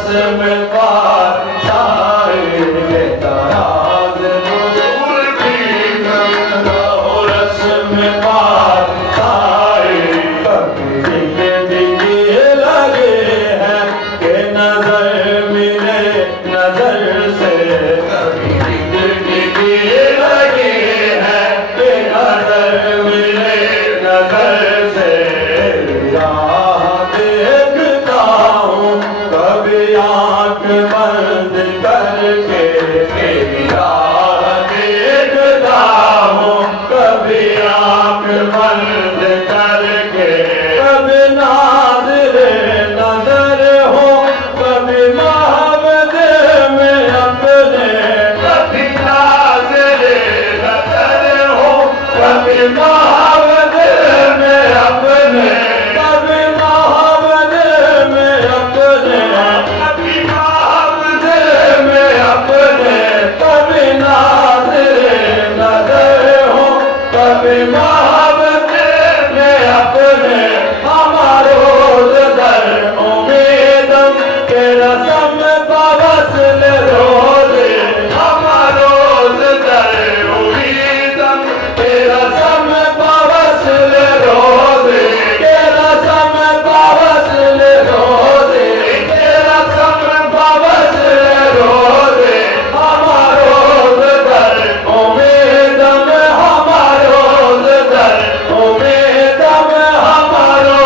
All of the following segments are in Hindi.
रस्म पार साए तराज नूर की नगरो रस्म पार साए कभी दिखे लगे हैं कि नजर मिले नजर से कभी दिखे लगे हैं कि नजर मिले नजर से राह देखता हूँ कभी आँख बंद करके तेरी राह देखता हूँ कभी आँख बंद करके कभी नाज़िरे नजर हो कभी महबूब में अपने कभी नाज़िरे नजर हो कभी महबूब में अपने कभी महबूब में अपने कभी महबूब में अपने कभी नाज़िरे नजर हो कभी महबूब में अपने हमारो दर उम्मीदम के रसम बवसल रोज़े हमारो दर उम्मीदम के रसम बवसल रोज़े के रसम बवसल रोज़े के रसम बवसल रोज़े हमारो दर उम्मीदम हमारो दर उम्मीदम हमारो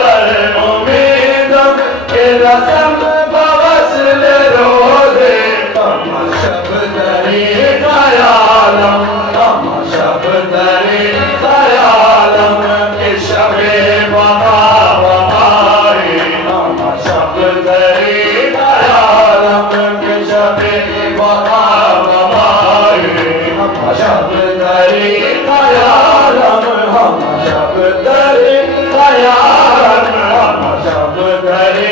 दर उम्मीदम के रसम बवसल रोज़े हम शब्द दरी ख़यालम हम शब्द दरी ख़यालम के शबे बहा बहारी हम शब्द दरी ख़यालम के शबे बहा बहारी हम शब्द दरी ख़यालम हम शब्द दरी ख़यालम हम शब्द दरी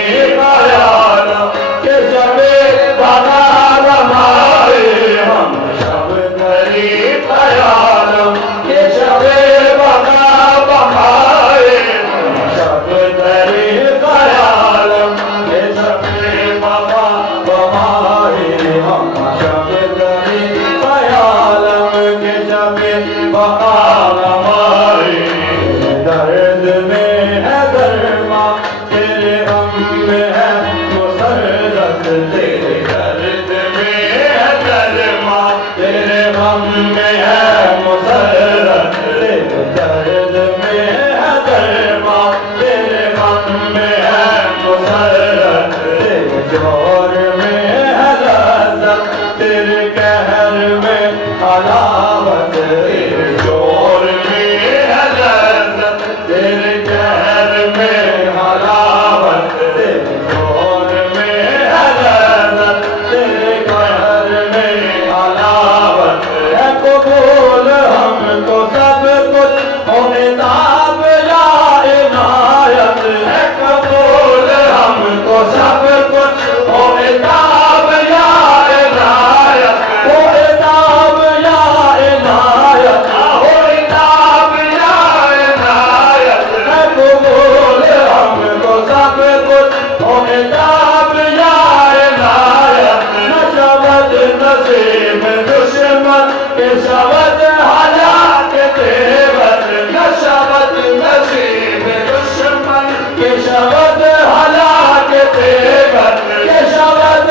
ख़यालम के शबे बहा बहारी हम शब्द दरी ख़यालम के शबे बहा बहारी हम शब्द दरी ख़यालम के शबे बहा बहारी हम शब्द दरी ख़यालम के शबे बहा बहारी दर्द में है दरमा तेरे गम में है मुसर्रत तेरे दर्द में है दरमा तेरे गम में है मुसर्रत तेरे दर्द में है दरमा तेरे गम में है मुसर्रत तेरे जोर में है लज़्ज़त तेरे कहर में हलावत तेरे जोर में है लज़्ज़त तेरे कहर में हलावत तेरे जोर में है लज़्ज़त तेरे कहर में हलावत है कबूल हमको सब कुछ हो इताब या इनायत है कबूल हमको सब कुछ हो इताब या इनायत हो इताब या इनायत हो इताब या इनायत है कबूल हमको सब कुछ हो इताब या इनायत न शबद नसीब दुश्मन के शबद हलाक तेवर न शबद नसीब दुश्मन के शबद हलाक तेवर के शबद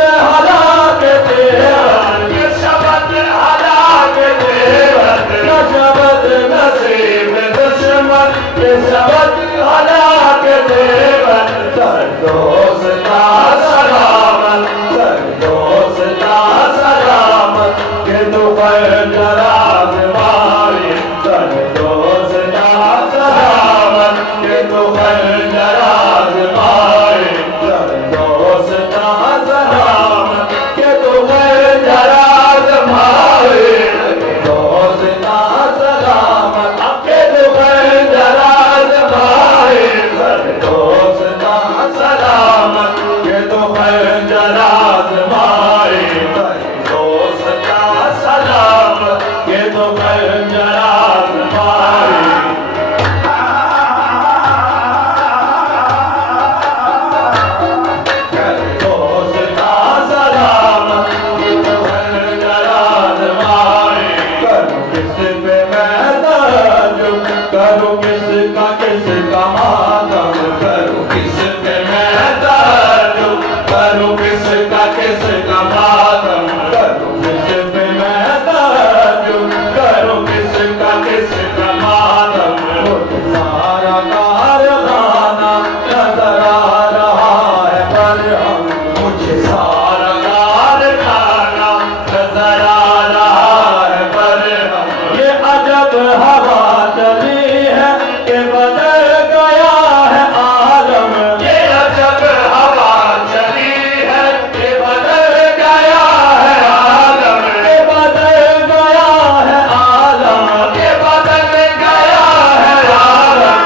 किसका मातम, करूं किस पे मैं ताजुब, करूं किसका मातम। मुझे सारा कारखाना नजर आ रहा है बरहम, मुझे सारा कारखाना नजर आ रहा है बरहम। ये अजब हवा चली है कि बदल गया है आलम, ये अजब हवा चली है कि बदल गया है आलम, ये बदल गया है आलम, ये बदल गया है आलम।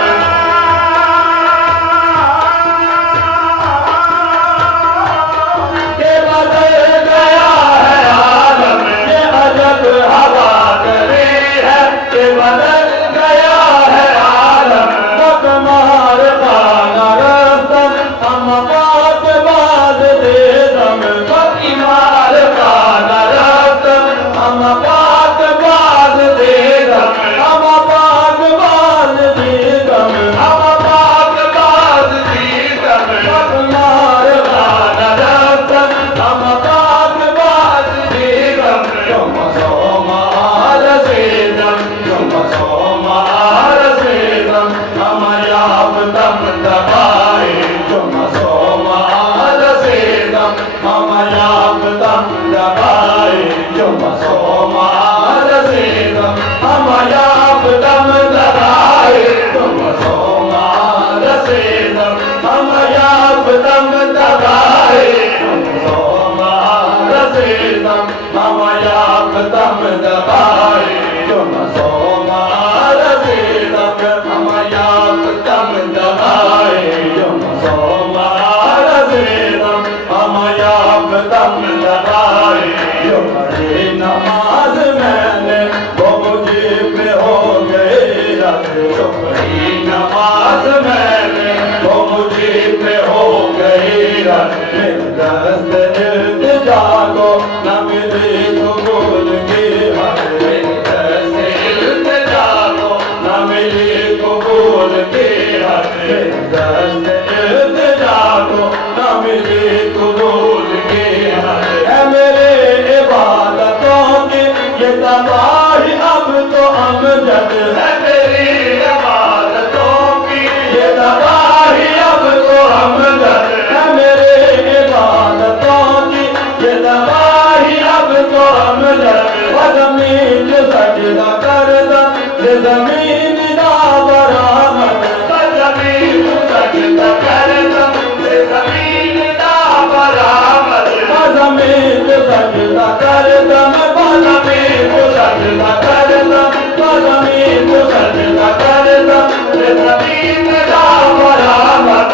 ये बदल गया है आलम, ये अजब हवा चली है कि बदल गया है आलम। बकमार खाना रस्तम हम बात बाज दे दम, बकमार खाना रस्तम हम बात बाज दे दम, हम बात बाज दे दम, हम बात बाज दे दम। बकमार खाना रस्तम हम बात बाज दे दम, तुम सोमार से दम, तुम सोमार से दम। हम याब दम दबाए, तुम सोमार से दम, हम याब दम दबाए, तुम सोमार से दम, हम याब दम दबाए, तुम सोमार से दम, हम याब दम दबाए, तुम सोमार से दम, हम याब दम दबाए, तुम सोमार से दम, हम याब दम दबाए, तुम सोमार से दम, हम याब दम दबाए। जो पढ़ी नमाज मैंने वो मुझे पे हो गई रत, जो पढ़ी नमाज मैंने वो मुझे पे हो गई रत। मेरे दस्त इल्तिजा को न मिली कबूल की हक, मेरे दस्त इल्तिजा को न मिली कबूल की हक, मेरे दस्त इल्तिजा को न मिली कबूल की हक। है मेरे इबादतों की ये तबाही अब तो अमजद, है मेरी इबादतों की ये तबाही अब तो अमजद, है मेरे इबादतों की ये तबाही अब तो अमजद। वो ज़मीन सजदा कर दम, ये ज़मीन दा बरामद, वो ज़मीन सजदा कर दम, ये ज़मीन दा बरामद। वो ज़मीन सजदा कर दम, वो ज़मीन सजदा कर दम, वो ज़मीन सजदा कर दम, ये ज़मीन दा बरामद।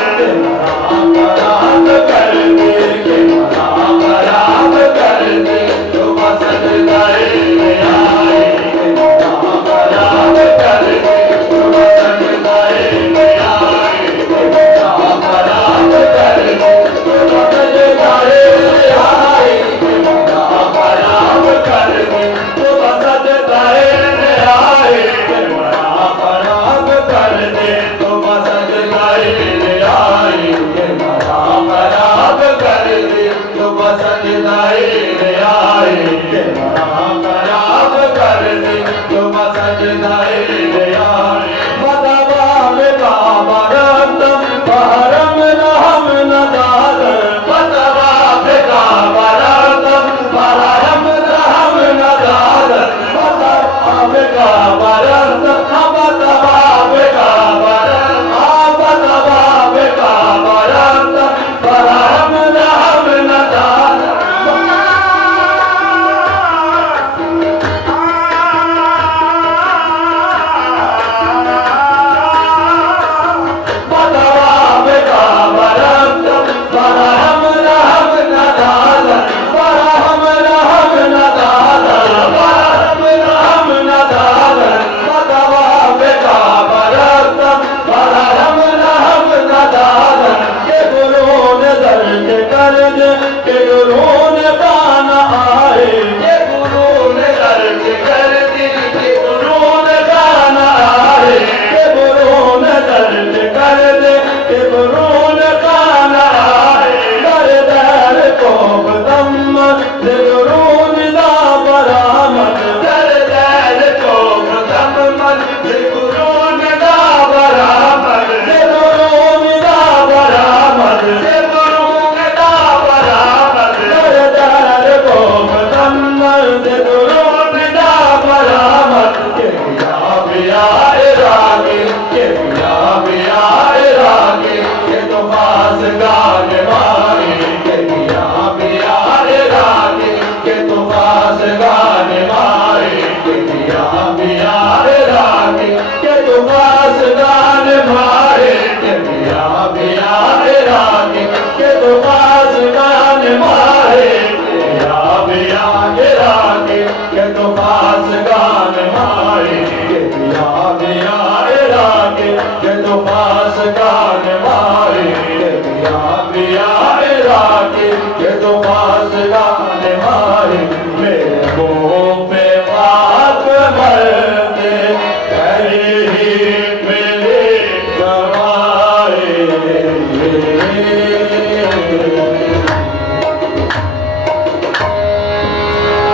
बराम कर दे, के बराम कर दे, जो सजदाए में आए, बराम कर दे, जो सजदाए में आए, बराम कर दे, जो सजदाए में आए, बराम कर दे, जो सजदाए में आए, बराम कर दे, जो सजदाए में आए, बराम कर दे, जो सजदाए में आए, बराम कर दे, जो सजदाए में आए। बदवा में बाबा रब्दम बहरम रहम नदार, बदवा में बाबा रब्दम बहरम रहम नदार, बदवा में बाबा रब्दम, बदवा में बाबा रब्दम, बदवा में बाबा रब्दम बहरम रहम नदार। को के दुकान